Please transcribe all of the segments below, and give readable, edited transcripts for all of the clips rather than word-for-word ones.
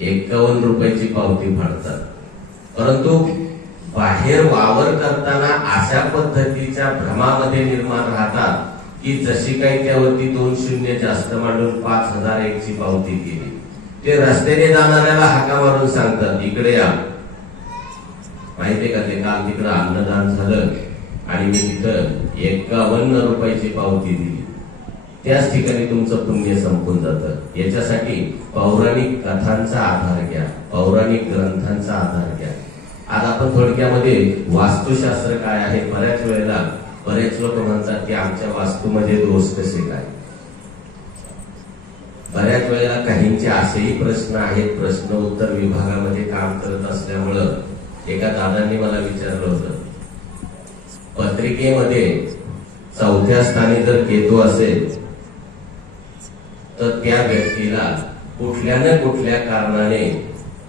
51 रुपयाची पावती फाडतात, परंतु बाहेर वावर करताना अशा पद्धतीच्या भ्रमामध्ये निर्माण राहतात की जशी काही त्यावरती 2 शून्य जास्त मांडून 5001 ची पावती केली. ते रस्त्याने जाणाऱ्याला हाका मारून सांगतात इकडे या. माहितीये का, ते काल तिकडं अन्नदान झालं आणि मी तिथं 51 रुपयाची पावती दिली. त्याच ठिकाणी तुमचं पुण्य संपून जातं. याच्यासाठी पौराणिक कथांचा आधार घ्या, पौराणिक ग्रंथांचा आधार घ्या. आज आपण थोडक्यामध्ये वास्तुशास्त्र काय आहे, बऱ्याच वेळेला बरेच लोक म्हणतात की आमच्या वास्तूमध्ये दोष कसे काय. बऱ्याच वेळेला काहींचे असेही प्रश्न आहेत. प्रश्न उत्तर विभागामध्ये काम करत असल्यामुळं एका दादांनी मला विचारलं होतं, पत्रिकेमध्ये 4थ्या स्थानी जर केतू असेल तर त्या व्यक्तीला कुठल्या न कुठल्या कारणाने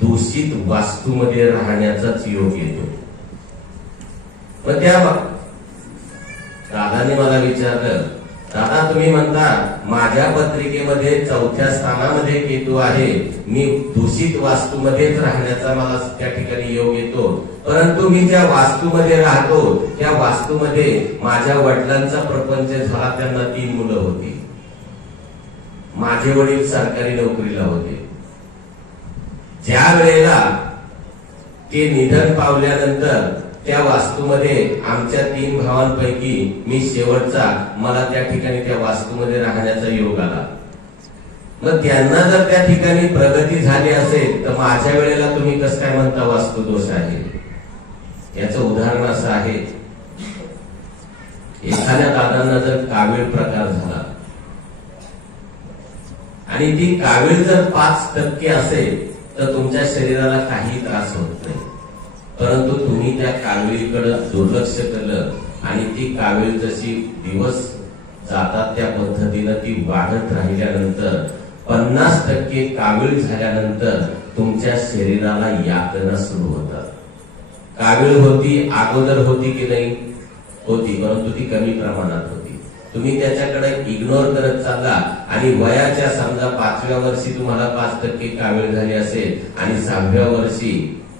दूषित वास्तूमध्ये राहण्याचाच योग येतो. मग त्या दादाने मला विचारलं, दादा तुम्ही म्हणता माझ्या पत्रिकेमध्ये 4थ्या स्थानामध्ये केतू आहे, मी दूषित वास्तूमध्येच राहण्याचा मला त्या ठिकाणी योग येतो, परंतु मी ज्या वास्तूमध्ये राहतो त्या वास्तूमध्ये माझ्या वडिलांचा प्रपंच झाला, त्यांना 3 मुलं होती. माझे वडील सरकारी नोकरीला होते. ज्या वेळेला ते निधन पावल्यानंतर त्या वास्तूमध्ये आमच्या 3 भावांपैकी मी शेवटचा, मला त्या ठिकाणी त्या वास्तूमध्ये राहण्याचा योग आला. मग त्यांना जर त्या ठिकाणी प्रगती झाली असेल तर माझ्या वेळेला तुम्ही कसं काय म्हणता वास्तू दोष आहे. याचं उदाहरण असं आहे, एखाद्या दादांना जर कावीळ प्रकार झाला आणि ती कावीळ जर 5% असेल तर तुमच्या शरीराला काही त्रास होत नाही, परंतु तुम्ही त्या कावीळीकडे दुर्लक्ष केलं आणि ती कावीळ जशी दिवस जातात त्या पद्धतीनं ती वाढत राहिल्यानंतर 50% कावीळ झाल्यानंतर तुमच्या शरीराला यातना सुरू होतात. कावीळ होती अगोदर होती की नाही, होती, परंतु ती कमी प्रमाणात होती. तुम्ही त्याच्याकडे इग्नोर करत चालला आणि वयाच्या समजा 5व्या वर्षी तुम्हाला 5% कावीळ झाली असेल आणि 6व्या वर्षी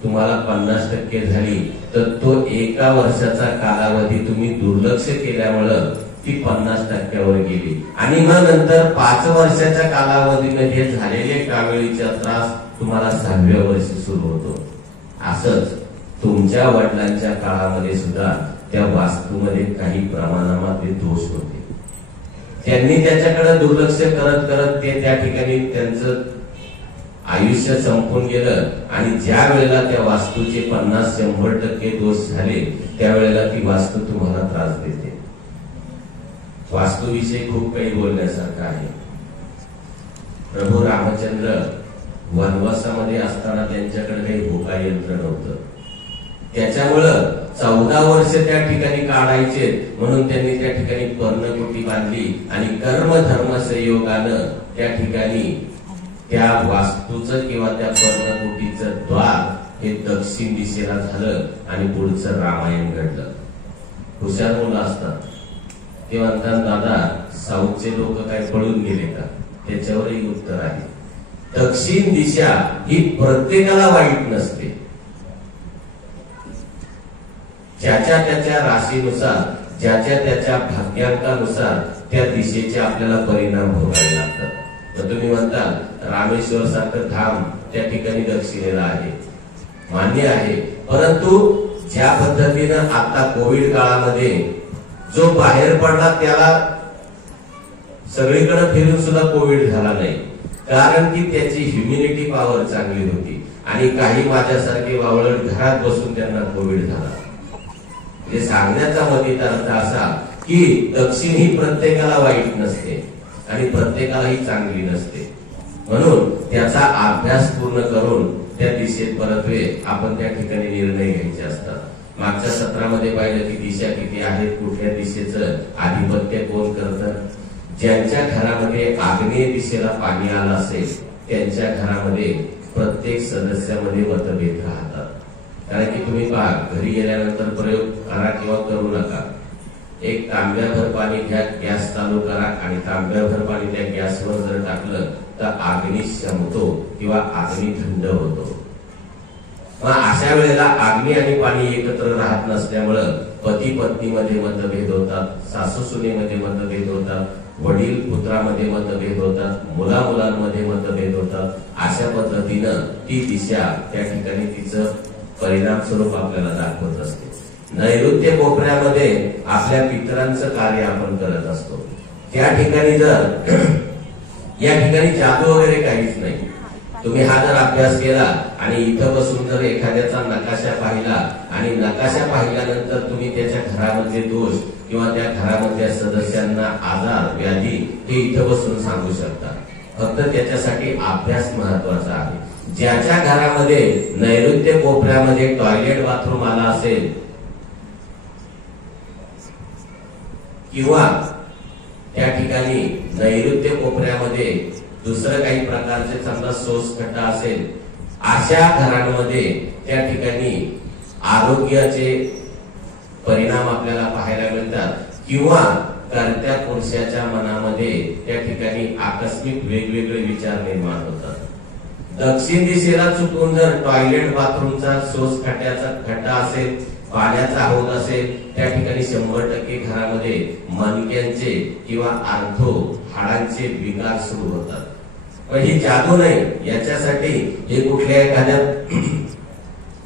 तुम्हाला 50% झाली, तर तो 1 वर्षाचा कालावधी तुम्ही दुर्लक्ष केल्यामुळं ती 50%वर गेली आणि मग नंतर 5 वर्षाच्या कालावधीमध्ये झालेले काविळीचा त्रास तुम्हाला 6व्या वर्षी सुरू होतो. असंच तुमच्या वडिलांच्या काळामध्ये सुद्धा त्या वास्तूमध्ये काही प्रमाणामध्ये दोष होते. त्यांनी त्याच्याकडे दुर्लक्ष करत करत ते त्या ठिकाणी त्यांचं आयुष्य संपून गेलं आणि ज्या वेळेला त्या वास्तूचे 50-100% दोष झाले त्यावेळेला ती वास्तू तुम्हाला त्रास देते. वास्तूविषयी खूप काही बोलण्यासारखं आहे. प्रभू रामचंद्र वनवासामध्ये असताना त्यांच्याकडे काही भोका यंत्र नव्हतं, त्याच्यामुळं 14 वर्ष त्या ठिकाणी काढायचे म्हणून त्यांनी त्या ठिकाणी पर्णकुटी बांधली आणि कर्म धर्म संयोगानं त्या ठिकाणी त्या वास्तूचं किंवा त्या पर्णकुटीचं द्वार हे दक्षिण दिशेला झालं आणि पुढचं रामायण घडलं. हुशार मुलं असतात ते म्हणतात, दादा साऊथचे लोक काय पळून गेले का, त्याच्यावरही उत्तर आहे. दक्षिण दिशा ही प्रत्येकाला वाईट नसते. ज्याच्या त्याच्या राशीनुसार, ज्याच्या त्याच्या भाग्यांकानुसार त्या दिशेचे आपल्याला परिणाम भोगावे लागतात. तर तुम्ही म्हणता रामेश्वर सारखं धाम त्या ठिकाणी दक्षिणेला आहे, मान्य आहे, परंतु ज्या पद्धतीनं आता कोविड काळामध्ये जो बाहेर पडला त्याला सगळीकडे फिरून सुद्धा कोविड झाला नाही, कारण की त्याची ह्युमिनिटी पॉवर चांगली होती आणि काही माझ्यासारखे वावळट घरात बसून त्यांना कोविड झाला. हे सांगण्याचा मतिता अर्थ असा की दक्षिण ही प्रत्येकाला वाईट नसते आणि प्रत्येकालाही चांगली नसते, म्हणून त्याचा अभ्यास पूर्ण करून त्या दिशेत परतवे आपण त्या ठिकाणी निर्णय घ्यायचे असतात. मागच्या सत्रामध्ये पाहिलं की दिशा किती आहेत, कुठल्या दिशेचं आधिपत्य कोण करतं. ज्यांच्या घरामध्ये आग्नेय दिशेला पाणी आलं असेल त्यांच्या घरामध्ये प्रत्येक सदस्यामध्ये मतभेद राहतात. कारण की तुम्ही पहा, घरी गेल्यानंतर प्रयोग करा किंवा करू नका, एक तांब्याभर पाणी घ्या, गॅस चालू करा आणि तांब्याभर पाणी त्या गॅसवर जर टाकलं तर अग्नी शमतो किंवा अग्नी थंड होतो. मग अशा वेळेला अग्नी आणि पाणी एकत्र राहत नसल्यामुळं पती पत्नीमध्ये मतभेद होतात, सासू सुनेमध्ये मतभेद होतात, वडील पुत्रामध्ये मतभेद होतात, मुला मुलांमध्ये मतभेद होतात. अशा पद्धतीनं ती दिशा त्या ठिकाणी तिचं परिणाम स्वरूप आपल्याला दाखवत असते. नैऋत्य कोपऱ्यामध्ये आपल्या पितरांचं कार्य आपण करत असतो. त्या ठिकाणी जर या ठिकाणी जादू वगैरे काहीच नाही. तुम्ही हा जर अभ्यास केला आणि इथं बसून जर एखाद्याचा नकाशा पाहिला आणि नकाशा पाहिल्यानंतर तुम्ही त्याच्या घरामधले दोष किंवा त्या घरामधल्या सदस्यांना आजार व्याधी हे इथं बसून सांगू शकता. फक्त त्याच्यासाठी अभ्यास महत्वाचा आहे. ज्याच्या घरामध्ये नैऋत्य कोपऱ्यामध्ये टॉयलेट बाथरूम आला असेल किंवा त्या ठिकाणी नैऋत्य कोपऱ्यामध्ये दुसरं काही प्रकारचे समजा सोसखड्डा असेल, अशा घरांमध्ये त्या ठिकाणी आरोग्याचे परिणाम आपल्याला पाहायला मिळतात किंवा कर्त्या पुरुषाच्या मनामध्ये त्या ठिकाणी आकस्मिक वेगवेगळे विचार निर्माण होतात. दक्षिण दिशेला चुकून जर टॉयलेट बाथरूमचा सोसखड्ड्याचा खड्डा असेल, पाण्याचा हौद असेल, त्या ठिकाणी 100% घरामध्ये मणक्यांचे किंवा आर्थो हाडांचे विकार सुरू होतात. पण ही जादू नाही. याच्यासाठी हे कुठल्या एखाद्या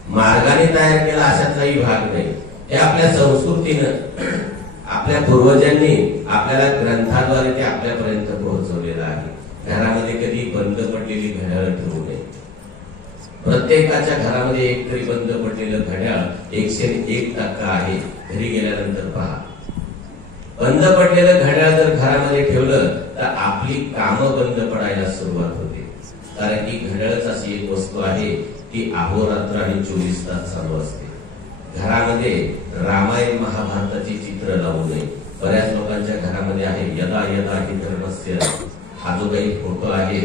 मार्गाने तयार केला अशातलाही भाग नाही. हे आपल्या संस्कृतीनं आपल्या पूर्वजांनी आपल्याला ग्रंथाद्वारे ते आपल्यापर्यंत पोहोचवलेलं आहे. घरामध्ये कधी बंद पडलेली घड्याळ ठेवू नये. प्रत्येकाच्या घरामध्ये एक तरी बंद पडलेलं घड्याळ 101% आहे. घरी गेल्यानंतर पहा. बंद पडलेलं घड्याळ जर घरामध्ये ठेवलं तर आपली कामं बंद पडायला सुरुवात होते. कारण की घड्याळच अशी एक वस्तू आहे ती अहोरात्र आणि 24 तास चालू असते. घरामध्ये रामायण महाभारताची चित्र लावू नये. बऱ्याच लोकांच्या घरामध्ये आहे. यदा यदा हि धर्मस्य, हा जो काही फोटो आहे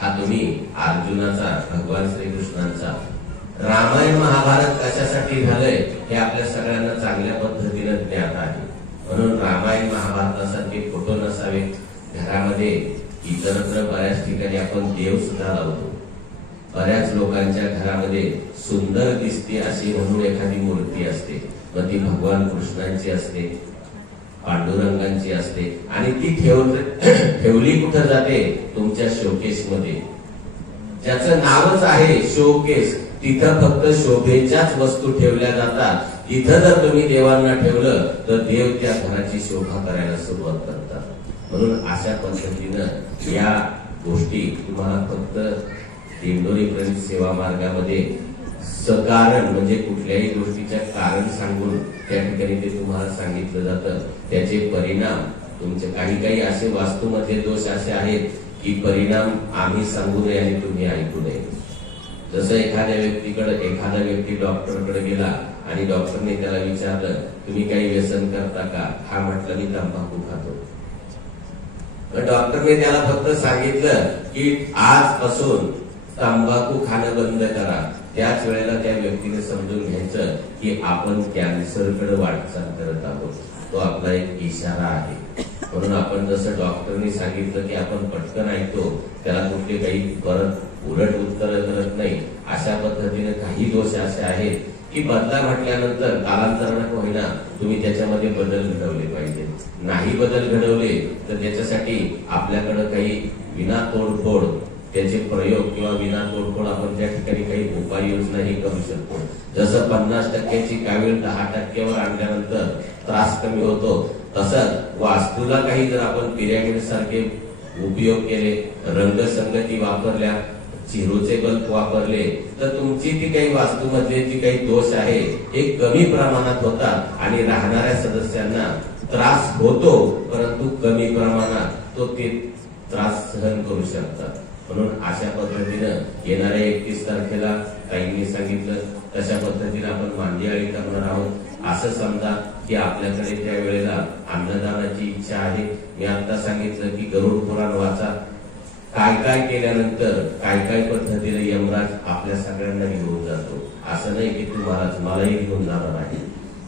हा तुम्ही अर्जुनाचा, भगवान श्रीकृष्णांचा. रामायण महाभारत कशासाठी झालंय हे आपल्या सगळ्यांना चांगल्या पद्धतीने ज्ञात आहे. म्हणून रामायण महाभारतासारखे फोटो नसावे घरामध्ये. इतरत्र बऱ्याच ठिकाणी आपण देव सुद्धा लावतो. बऱ्याच लोकांच्या घरामध्ये सुंदर दिसते अशी म्हणून एखादी मूर्ती असते. मग ती भगवान कृष्णांची असते, पांडुरंगांची असते आणि ती ठेवली कुठं जाते? तुमच्या शोकेस मध्ये. ज्याचं नावच आहे शोकेस, तिथं फक्त शोभेच्याच वस्तू ठेवल्या जातात. इथं जर तुम्ही देवांना ठेवलं तर देव त्या घराची शोभा करायला सुरुवात करतात. म्हणून अशा पद्धतीनं या गोष्टी तुम्हाला फक्त दिंडोरी प्रणित सेवा मार्गामध्ये सकारण म्हणजे कुठल्याही गोष्टीच्या कारण सांगून त्या ठिकाणी ते तुम्हाला सांगितलं जातं. त्याचे परिणाम तुमचे काही असे वास्तूमध्ये दोष असे आहेत की परिणाम आम्ही सांगू नये आणि तुम्ही ऐकू नये. जसं एखाद्या व्यक्ती डॉक्टरकडे गेला आणि डॉक्टरने त्याला विचारलं तुम्ही काही व्यसन करता का? हा म्हटलं मी तंबाखू खातो. डॉक्टरने त्याला फक्त सांगितलं की आजपासून तंबाखू खाणं बंद करा. त्याच वेळेला त्या व्यक्तीने समजून घ्यायचं की आपण कॅन्सरकडे वाटचाल करत आहोत. तो आपला एक इशारा आहे. म्हणून आपण जसं डॉक्टरने सांगितलं की आपण पटकन ऐकतो, त्याला कुठले काही परत उलट उत्तर करत नाही. अशा पद्धतीने काही दोष असे आहेत की बदला म्हटल्यानंतर कालांतराने होईना तुम्ही त्याच्यामध्ये बदल घडवले पाहिजे. नाही बदल घडवले तर त्याच्यासाठी आपल्याकडे काही विना तोडफोड त्याचे प्रयोग किंवा विना तोडफोड आपण त्या ठिकाणी काही उपाययोजनाही करू शकतो. जसं 50%ची कावीळ 10%वर आणल्यानंतर त्रास कमी होतो, तसंच वास्तूला काही जर आपण पिरॅमिड सारखे उपयोग केले, रंगसंगती वापरल्या, झिरोचे बल्ब वापरले तर तुमची ती काही वास्तूमध्ये जी काही दोष आहे हे कमी प्रमाणात होतात आणि राहणाऱ्या सदस्यांना त्रास होतो परंतु कमी प्रमाणात तो ते त्रास सहन करू शकतात. म्हणून अशा पद्धतीनं येणाऱ्या 31 तारखेला काहींनी सांगितलं तशा पद्धतीने आपण मांदियाळी करणार आहोत. असं समजा की आपल्याकडे त्या वेळेला अन्नदानाची इच्छा आहे. मी आता सांगितलं की गरुड पुराण वाचा. काय केल्यानंतर काय पद्धतीने यमराज आपल्या सगळ्यांना घेऊन जातो. असं नाही की मलाही घेऊन जाणार आहे.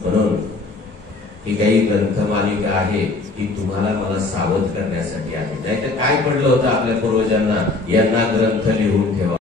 म्हणून ही काही ग्रंथमालिका आहे ही तुम्हाला मला सावध करण्यासाठी आहे. नाहीतर काय पडलं होतं आपल्या पूर्वजांना, यांना ग्रंथ लिहून ठेवा.